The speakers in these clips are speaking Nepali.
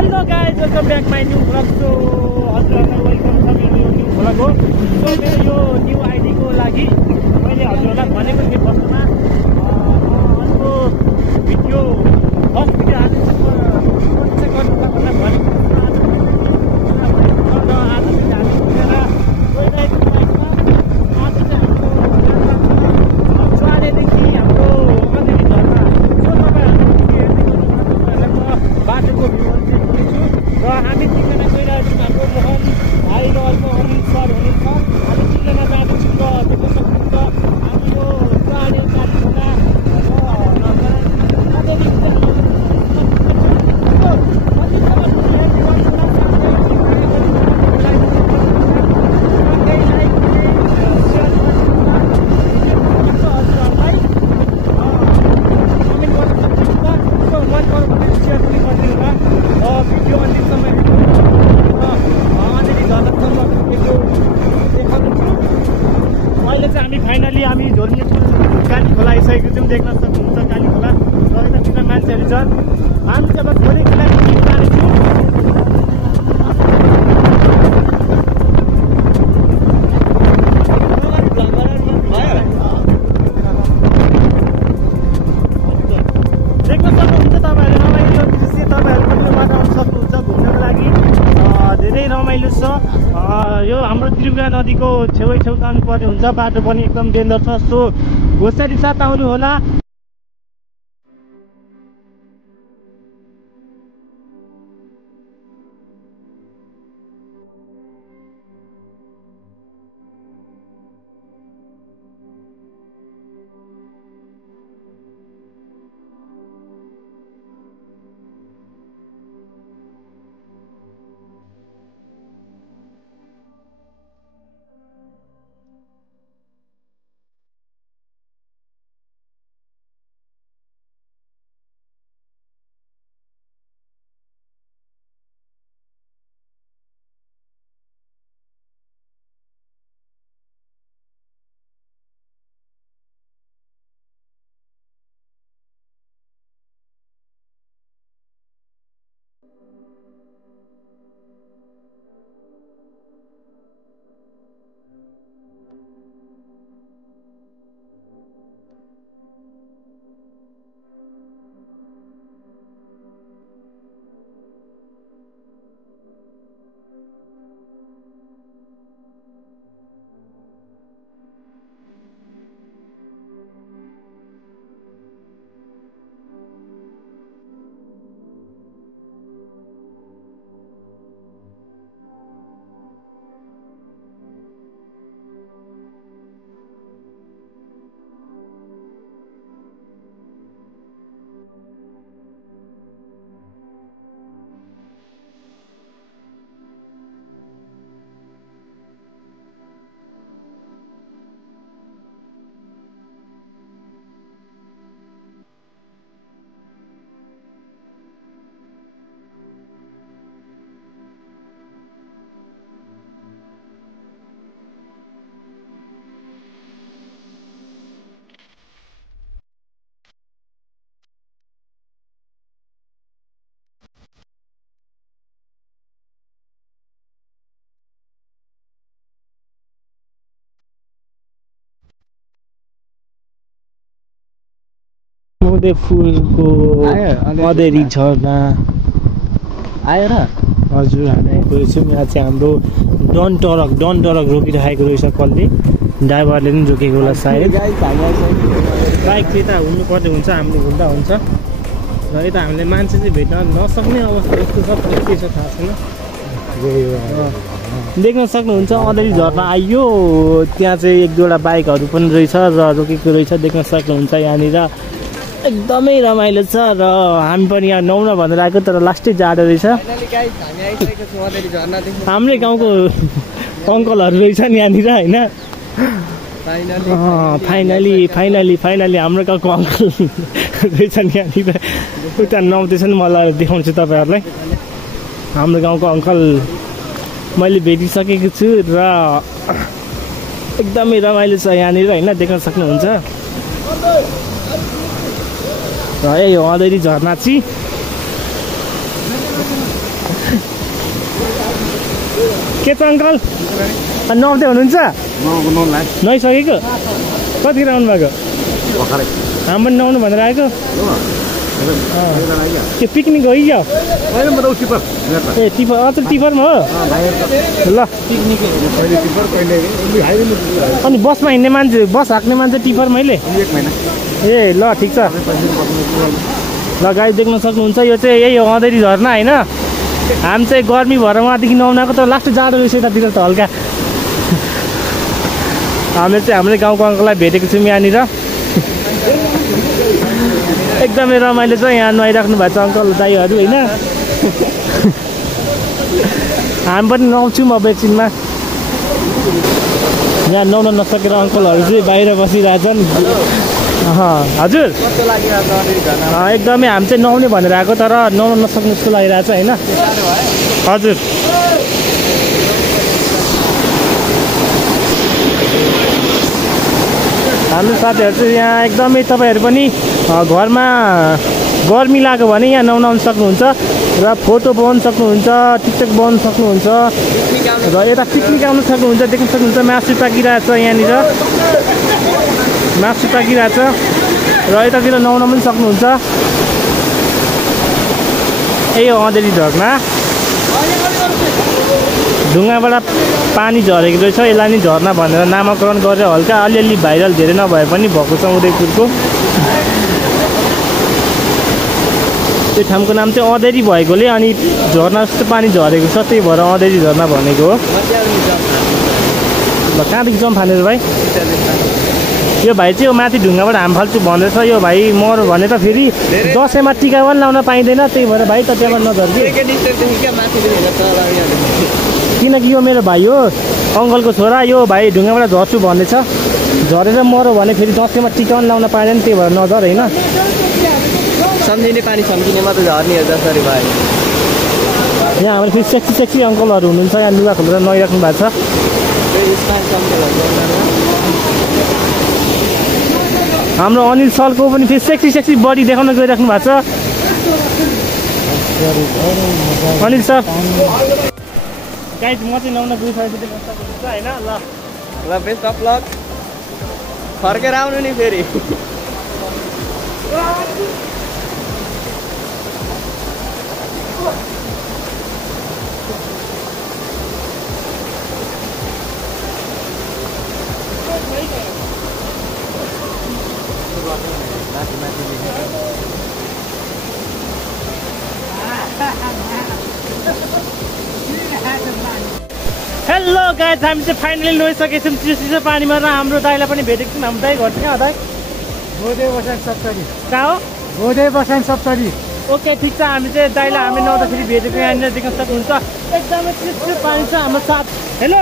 Hello guys, welcome back my new vlog. So हजुरहरूलाई वेलकम छ मेरो यो न्यू भ्लग हो। सो मेरो यो न्यू आइडीको लागि मैले हजुरहरूलाई भनेको थिएँ फर्स्टमा अर्को भिडियो फर्स्ट भिडियो हाल्दैछ गर्नु भनेर भनेको आज चाहिँ हामी पुगेर गइरहेको बाइकमा। आज चाहिँ हाम्रो चुवारेदेखि हाम्रो अँधेरी झर्ना बाटोको भ्यू र हामी तिनजना गइरहेको छौँ। हाम्रो मोहन भाइ र अर्को अनिल सर हुनुहुन्छ। हामी तिनजना जाँदैछौँ र देख्न सक्नुहुन्छ हाम्रो चुवारे कालीखोला फाइनली हामी झोलुङ कालीखोला आइसकेको छौँ। देख्न सक्नुहुन्छ कालीखोला र यतातिर मान्छेहरू छ। हामी चाहिँ अब थोरैको लागि गीत गाउँदैछौँ। देख्न सक्नुहुन्छ तपाईँहरूले रमाइलो दृश्य, तपाईँहरू पनि बाटो आउन सक्नुहुन्छ घुम्नको लागि। धेरै रमाइलो छ। यो हाम्रो त्रिपुरा नदीको छेउछेउ जानुपर्ने हुन्छ। बाटो पनि एकदम डेन्जर छ। सो होसियारी साथ आउनु होला। फुलको अँधेरी झर्ना आयो र हजुर हामी आइपुगेको छौँ। यहाँ चाहिँ हाम्रो डन टरक रोकिराखेको रहेछ। कसले ड्राइभरले पनि रोकेको होला सायद। बाइक चाहिँ यता हुनुपर्ने हुन्छ, हामीले हुँदा हुन्छ। र यता हामीले मान्छे चाहिँ भेट्न नसक्ने अवस्था जस्तो छ, के छ थाहा छैन। देख्न सक्नुहुन्छ अँधेरी झर्ना आइयो। त्यहाँ चाहिँ एक दुईवटा बाइकहरू पनि रहेछ र रोकेको रहेछ। देख्न सक्नुहुन्छ यहाँनिर एकदमै रमाइलो छ। र हामी पनि यहाँ नौन भनेर आएको, तर लास्टै जाडो रहेछ। हाम्रै गाउँको अङ्कलहरू रहेछ नि यहाँनिर होइन। फाइनली हाम्रो गाउँको अङ्कल रहेछन् यहाँनिर। उता नआउँदैछन्, मलाई देखाउँछु तपाईँहरूलाई। हाम्रो गाउँको अङ्कल मैले भेटिसकेको छु र एकदमै रमाइलो छ यहाँनिर होइन। देख्न सक्नुहुन्छ र यही हो अँधेरी झर्ना चाहिँ। के छ अङ्कल नआउँदै हुनुहुन्छ नुहाइसकेको कतिखेर आउनुभएको हामी पनि नुहाउनु भनेर आएको त्यो पिकनिक हो कि क्या ए टिफर अझ टिफरमा हो ल अनि बसमा हिँड्ने मान्छे बस हाक्ने मान्छे टिफर मैले ए ल ठिक छ ल गाई देख्न सक्नुहुन्छ यो चाहिँ यही हो अँधेरी झरना होइन हामी चाहिँ गर्मी भएर उहाँदेखि नआउनाको तर लास्ट जाडो रहेछ यतातिर त हल्का हामीले चाहिँ हाम्रो गाउँको अङ्कललाई भेटेको छौँ यहाँनिर एकदमै रमाइलो छ यहाँ नुहाइराख्नु भएको छ अङ्कल दाइहरू होइन हामी पनि नुहाउँछौँ अब एकछिनमा यहाँ नुहाउन नसकेर अङ्कलहरू चाहिँ बाहिर बसिरहेछन् हजुर एकदमै हामी चाहिँ नुहाउने भनेर आएको तर नुहाउन नसक्ने जस्तो लागिरहेछ होइन हजुर हाम्रो साथीहरू चाहिँ यहाँ एकदमै तपाईँहरू पनि घरमा गर्मी लाग्यो भने यहाँ नुहाउन आउनु सक्नुहुन्छ र फोटो बनाउनु सक्नुहुन्छ टिकटक बनाउनु सक्नुहुन्छ र यता पिकनिक आउनु सक्नुहुन्छ देख्न सक्नुहुन्छ मासु पाकिरहेछ यहाँनिर मासु पाकिरहेछ र यतातिर नुहाउन पनि सक्नुहुन्छ यही हो अँधेरी झरना ढुङ्गाबाट पानी झरेको रहेछ यसलाई नि झरना भनेर नामाकरण गरेर हल्का अलिअलि भाइरल धेरै नभए पनि भएको छ उदयपुरको त्यो ठाउँको नाम चाहिँ अँधेरी भएकोले अनि झरना जस्तो पानी झरेको छ त्यही भएर अँधेरी झरना भनेको हो ल कहाँदेखि जाउँ फानेर भाइ यो भाइ चाहिँ यो माथि ढुङ्गाबाट हाम फाल्छु भन्दैछ यो भाइ मर भने त फेरि दसैँमा टिका पनि लाउन पाइँदैन त्यही भएर भाइ त त्यहाँबाट नझर्के किनकि यो मेरो भाइ हो अङ्कलको छोरा यो भाइ ढुङ्गाबाट झर्छु भन्दैछ झरेर मऱ्यो भने फेरि दसैँमा टिका पनि लाउन पाइँदैन त्यही भएर नझर होइन सम्झिने पानी सम्झिने मात्रै झर्ने हो जसरी भयो यहाँ हाम्रो फेरि सेक्सी सेक्सी अङ्कलहरू हुनुहुन्छ यहाँ लुगा खोलेर नुहाइराख्नु भएको छ हाम्रो अनिल सरको पनि फेरि सेक्सी सेक्सी बडी देखाउन गइराख्नु भएको छ अनिल सर गाइज म चाहिँ नुहाउन गइसकेको देख्न सक्नुहुन्छ होइन ल बेस्ट अफ लक फर्केर आउनु नि फेरि हेलो गाइज हामी चाहिँ फाइनली नुहाइसकेको छौँ चिसो पानीमा र हाम्रो दाइलाई पनि भेटेको छौँ हाम्रो दाइ घर चाहिँ कहाँ दाइ गोदे बसाङ सप्तरी कहाँ हो गोदे बसाङ सप्तरी ओके ठिक छ हामी चाहिँ दाइलाई हामी नुहाउँदाखेरि भेटेको यहाँनिर देख्न सक्नुहुन्छ एकदमै चिसो पानी छ हाम्रो साथ हेलो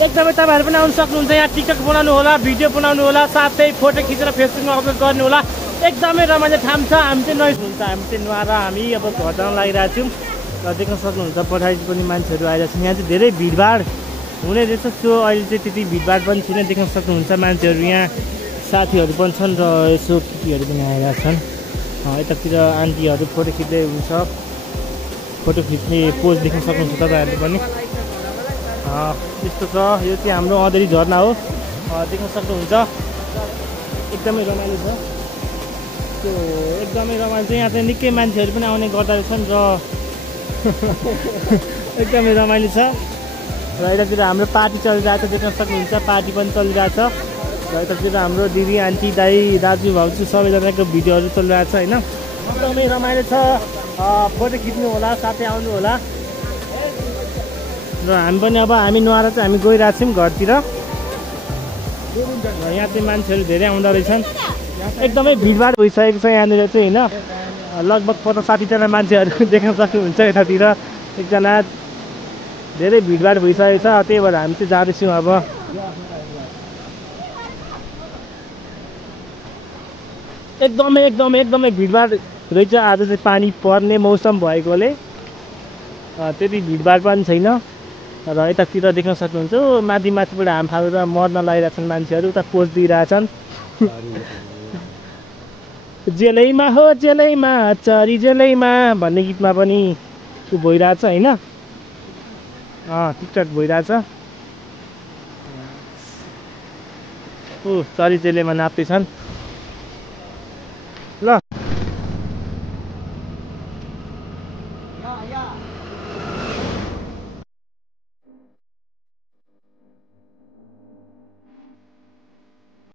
एकदमै तपाईँहरू पनि आउनु सक्नुहुन्छ यहाँ टिकटक बनाउनु होला भिडियो बनाउनु होला साथै फोटो खिचेर फेसबुकमा अपलोड गर्नु होला एकदमै रमाइलो ठाउँ छ हामी चाहिँ नुहाइनुहुन्छ हामी चाहिँ नुहाएर हामी अब घर जान लागिरहेको छौँ र देख्न सक्नुहुन्छ पठाइ पनि मान्छेहरू आइरहेको छन् यहाँ चाहिँ धेरै भिडभाड हुने रहेछ सो अहिले चाहिँ त्यति भिडभाड पनि छैन देख्न सक्नुहुन्छ मान्छेहरू यहाँ साथीहरू पनि छन् र यसो केटीहरू पनि आइरहेको छन् यतातिर आन्टीहरू फोटो खिच्दै हुन्छ फोटो खिच्ने पोज देख्न सक्नुहुन्छ तपाईँहरूले पनि त्यस्तो छ यो चाहिँ हाम्रो अँधेरी झरना हो देख्न सक्नुहुन्छ एकदमै रमाइलो छ त्यो एकदमै रमाइलो छ यहाँ चाहिँ निकै मान्छेहरू पनि आउने गर्दा रहेछन् र एकदमै रमाइलो छ र यतातिर हाम्रो पार्टी चलिरहेको छ देख्न सक्नुहुन्छ पार्टी पनि चलिरहेको छ र यतातिर हाम्रो दिदी आन्टी दाई दाजु भाउजू सबैजनाको भिडियोहरू चलिरहेको छ होइन एकदमै रमाइलो छ फोटो खिच्नु होला साथै आउनु होला र हामी पनि अब हामी नुहाएर चाहिँ हामी गइरहेको छौँ घरतिर र यहाँ चाहिँ मान्छेहरू धेरै आउँदो रहेछन् एकदमै भिडभाड भइसकेको छ यहाँनिर चाहिँ होइन लगभग 50-60जना मान्छेहरू देख्न सक्नुहुन्छ यतातिर एकजना धेरै भिडभाड भइसकेको छ त्यही भएर हामी चाहिँ जाँदैछौँ अब एकदमै भिडभाड रहेछ आज चाहिँ पानी पर्ने मौसम भएकोले त्यति भिडभाड पनि छैन र यतातिर देख्न सक्नुहुन्छ माथिबाट हाम फालेर मर्न लागिरहेछन् मान्छेहरू उता पोज दिइरहेछन् जेलैमा हो जेलैमा चरी जेलैमा भन्ने गीतमा पनि ऊ भइरहेछ होइन टिकटक भइरहेछ ऊ चरीचेलेमा नाप्दैछन्